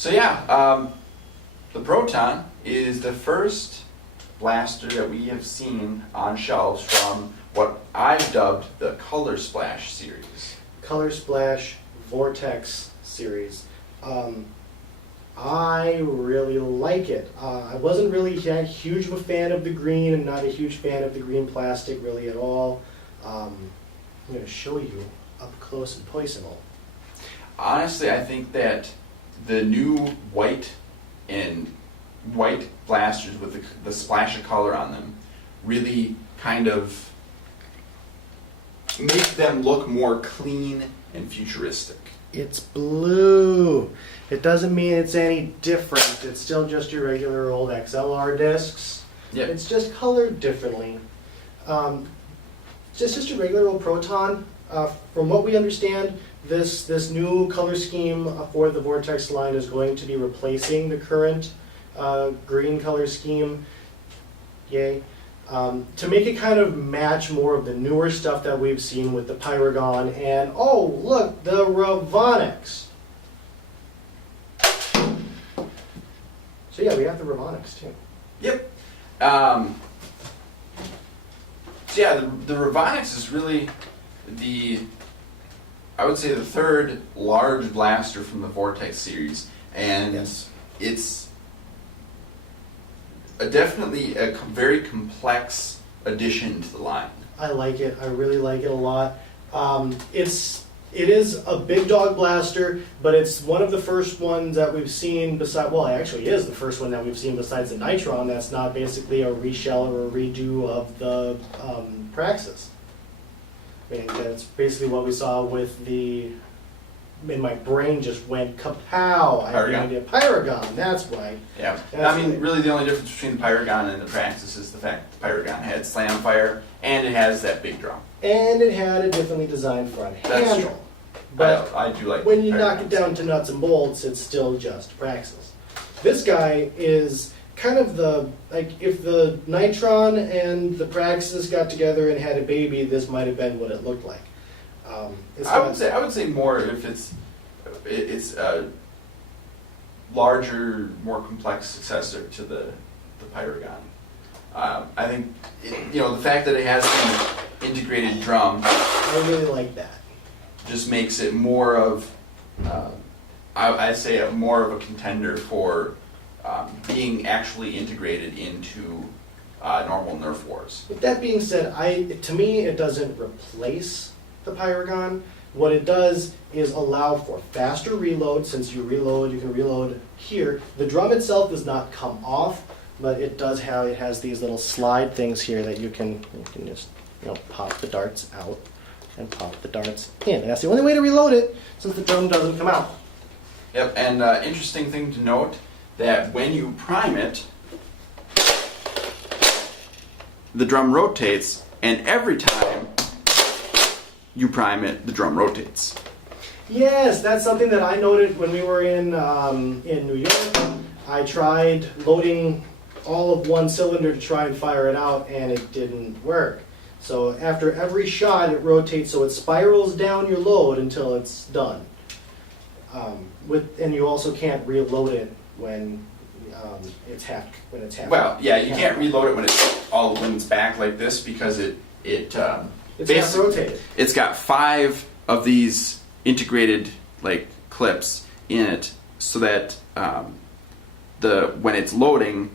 So yeah, the Proton is the first blaster that we have seen on shelves from what I've dubbed the Color Splash series. Color Splash Vortex series. I really like it. I wasn't really huge of a fan of the green. I'm not a huge fan of the green plastic really at all. I'm going to show you up close and personal. Honestly, I think that the new white blasters with the splash of color on them really kind of make them look more clean and futuristic. It's blue. It doesn't mean it's any different. It's still just your regular old XLR discs. Yep. It's just colored differently. Just a regular old Proton. From what we understand, this new color scheme for the Vortex line is going to be replacing the current green color scheme. Yay. To make it kind of match more of the newer stuff that we've seen with the Pyragon and, oh, look, the Revonix. So yeah, we have the Revonix too. Yep. So yeah, the Revonix is really I would say the third large blaster from the Vortex series, and Yes. it's definitely a very complex addition to the line. I like it. I really like it a lot. It is a big dog blaster, but it's one of the first ones that we've seen besides, well, it actually is the first one that we've seen besides the Nitron that's not basically a reshell or a redo of the Praxis. I mean, that's basically what we saw with the, and my brain just went kapow. I had no idea. Pyragon, that's why. Yeah. That's I mean, right. really the only difference between the Pyragon and the Praxis is the fact that the Pyragon had slam fire and it has that big drum. And it had a differently designed front That's handle. true. But I do like when you Pyragons. knock it down to nuts and bolts, it's still just Praxis. This guy is kind of like if the Nitron and the Praxis got together and had a baby, this might have been what it looked like. I would say more if it's a larger, more complex successor to the Pyragon. I think the fact that it has an integrated drum I really like that. just makes it more of I'd say more of a contender for being actually integrated into normal Nerf wars. With that being said, to me it doesn't replace the Pyragon. What it does is allow for faster reload. Since you can reload here. The drum itself does not come off, but it has these little slide things here that you can just pop the darts out and pop the darts in. And that's the only way to reload it since the drum doesn't come out. Yep, and interesting thing to note that when you prime it, the drum rotates, and every time you prime it, the drum rotates. Yes, that's something that I noted when we were in New York. I tried loading all of one cylinder to try and fire it out, and it didn't work. So after every shot, it rotates, so it spirals down your load until it's done. And you also can't reload it when it's half. Well, yeah, you can't reload it when it's back like this because it's half rotated. It's got 5 of these integrated clips in it, so that when it's loading,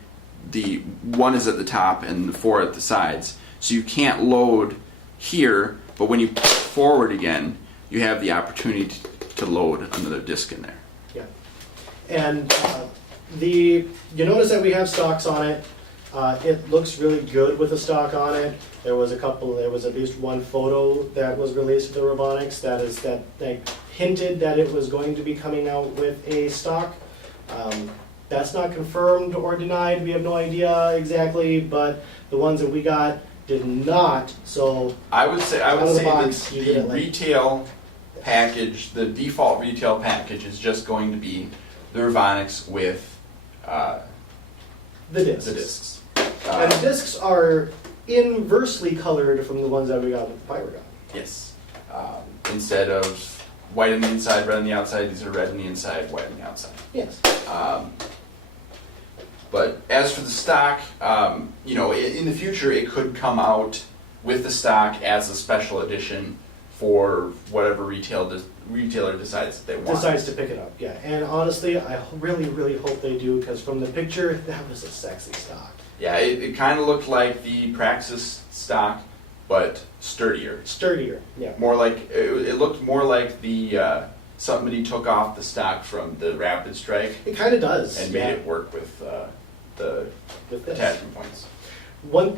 the 1 is at the top and the 4 at the sides. So you can't load here, but when you push forward again, you have the opportunity to load another disc in there. Yeah, and you notice that we have stocks on it. It looks really good with a stock on it. There was at least one photo that was released of the Revonix that hinted that it was going to be coming out with a stock. That's not confirmed or denied. We have no idea exactly, but the ones that we got did not. So I would say the like retail package, the default retail package, is just going to be the Revonix with the discs. The discs. And the discs are inversely colored from the ones that we got with the Pyragon. Yes. Instead of white on the inside, red on the outside. These are red on the inside, white on the outside. Yes. But as for the stock, you know, in the future it could come out with the stock as a special edition for whatever retailer decides that they want. Decides to pick it up, yeah. And honestly, I really, really hope they do, because from the picture, that was a sexy stock. Yeah, it kind of looked like the Praxis stock, but sturdier. Sturdier, yeah. More like it looked more like the somebody took off the stock from the Rapid Strike It kind of does. and yeah. made it work with the With this. attachment points.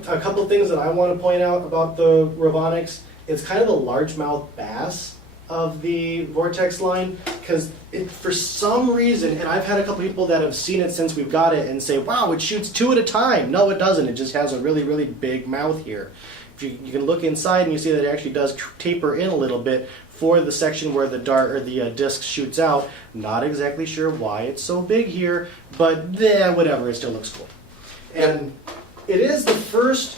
A couple of things that I want to point out about the Revonix, it's kind of the largemouth bass of the Vortex line, because for some reason, and I've had a couple people that have seen it since we've got it and say, wow, it shoots 2 at a time. No, it doesn't. It just has a really, really big mouth here. If you can look inside and you see that it actually does taper in a little bit for the section where the dart or the disc shoots out. Not exactly sure why it's so big here, but whatever, it still looks cool. And it is the first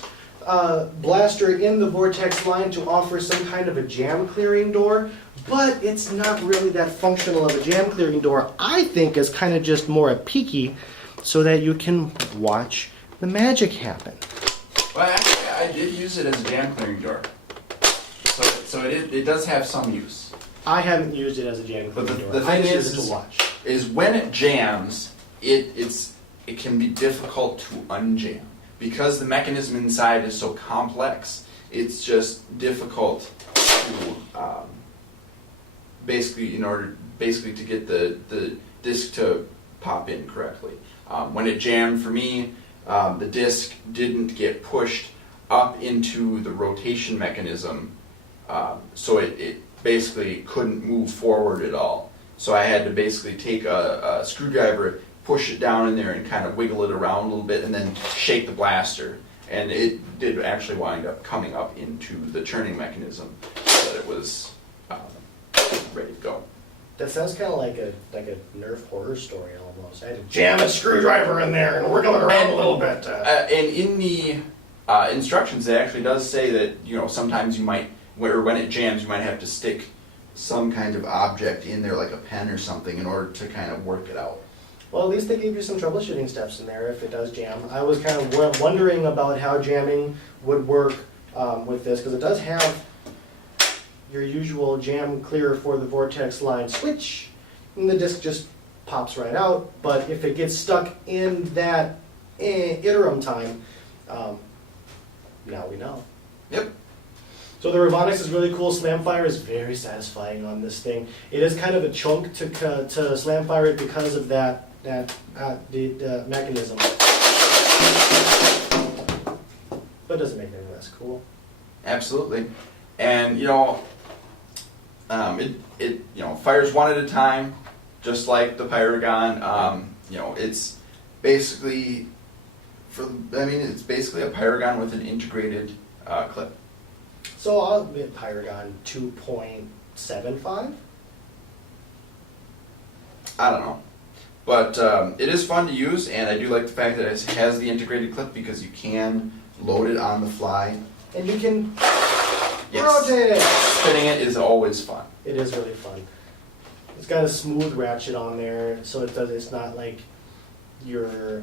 blaster in the Vortex line to offer some kind of a jam clearing door, but it's not really that functional of a jam clearing door. I think is kind of just more a peeky so that you can watch the magic happen. Well, actually, I did use it as a jam clearing door, so it does have some use. I haven't used it as a jam But clearing door. the thing I is, use it to watch. is when it jams, it can be difficult to unjam. Because the mechanism inside is so complex, it's just difficult to basically to get the disc to pop in correctly. When it jammed for me, the disc didn't get pushed up into the rotation mechanism, so it basically couldn't move forward at all. So I had to basically take a screwdriver, push it down in there and kind of wiggle it around a little bit and then shake the blaster. And it did actually wind up coming up into the turning mechanism so that it was ready to go. That sounds kind of like a Nerf horror story almost. I had to jam a screwdriver in there and wiggle it around a little bit. And in the instructions, it actually does say that, you know, sometimes you might, or when it jams, you might have to stick some kind of object in there, like a pen or something, in order to kind of work it out. Well, at least they gave you some troubleshooting steps in there if it does jam. I was kind of wondering about how jamming would work with this, because it does have your usual jam clear for the Vortex line switch, and the disc just pops right out. But if it gets stuck in that interim time, now we know. Yep. So the Revonix is really cool. Slam fire is very satisfying on this thing. It is kind of a chunk to slam fire it because of the mechanism. But it doesn't make it any less cool. Absolutely. And you know, it fires one at a time, just like the Pyragon. You know, it's basically it's basically a Pyragon with an integrated clip. So I'll admit Pyragon 2.75. I don't know. But it is fun to use, and I do like the fact that it has the integrated clip because you can load it on the fly. And you can Yes. rotate it. Spinning it is always fun. It is really fun. It's got a smooth ratchet on there, so it's not like it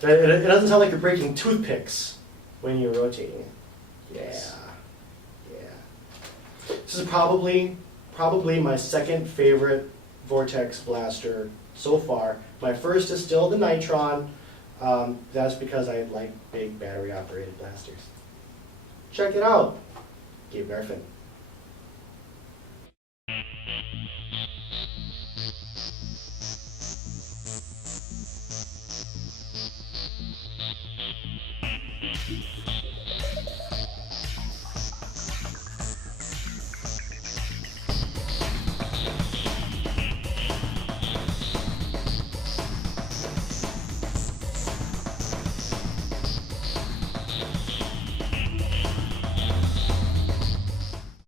doesn't sound like you're breaking toothpicks when you're rotating it. Yes. Yeah. This is probably my second favorite Vortex blaster so far. My first is still the Nitron. That's because I like big battery operated blasters. Check it out. Gabe Garfin.